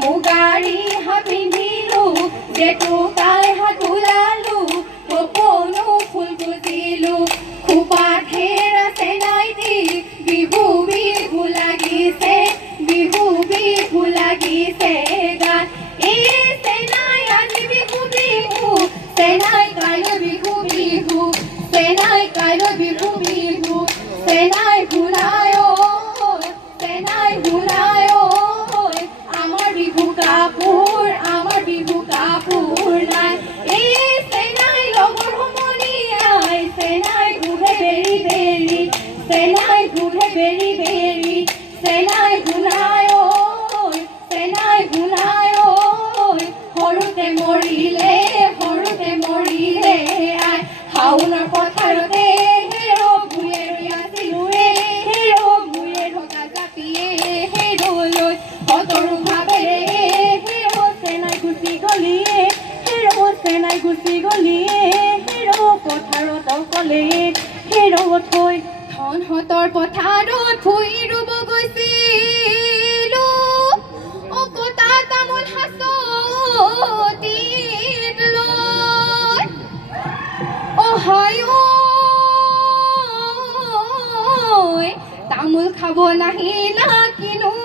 মুগাৰী হাপিন্ধিলো জেতুকাই হাতোলালো সপোনো ফুল গুজিলো খোপাত হেৰা চেনাই দি বিহু বিহু লাগিছে বিহু বিহু লাগিছে গান এই চেনাই আজি বিহু বিহু চেনাই কাইলৈ বিহু বিহু চেনাই কাইলৈ বিহু বিহু চেনাই ভুলাই চেনাই ভুলাই আমাৰ বিহু কাপোৰ নাই এই চেনাই লগৰ সমনীয়াই চেনাই ঘূৰে বেৰি বেৰি চেনাই ঘূৰে বেৰি বেৰি চেনাই ভুলাই সৰুতে মৰিলে আই শাওনৰ পথাৰতে হেৰ ভূঞে ৰৈ আছিলো হেৰ ভূঞে ঢকা জাপিয়ে হেৰলৈ সতৰো ভাৱেৰে হেৰ চেনাই গুচি গলিয়ে হেৰ পথাৰত অকলে হেৰ থৈ ধনহঁতৰ পথাৰত ভুই ৰুব গৈছিলো কটা তামোল হাতত লৈ অহায় তামোল খাব নাহিলা কিনো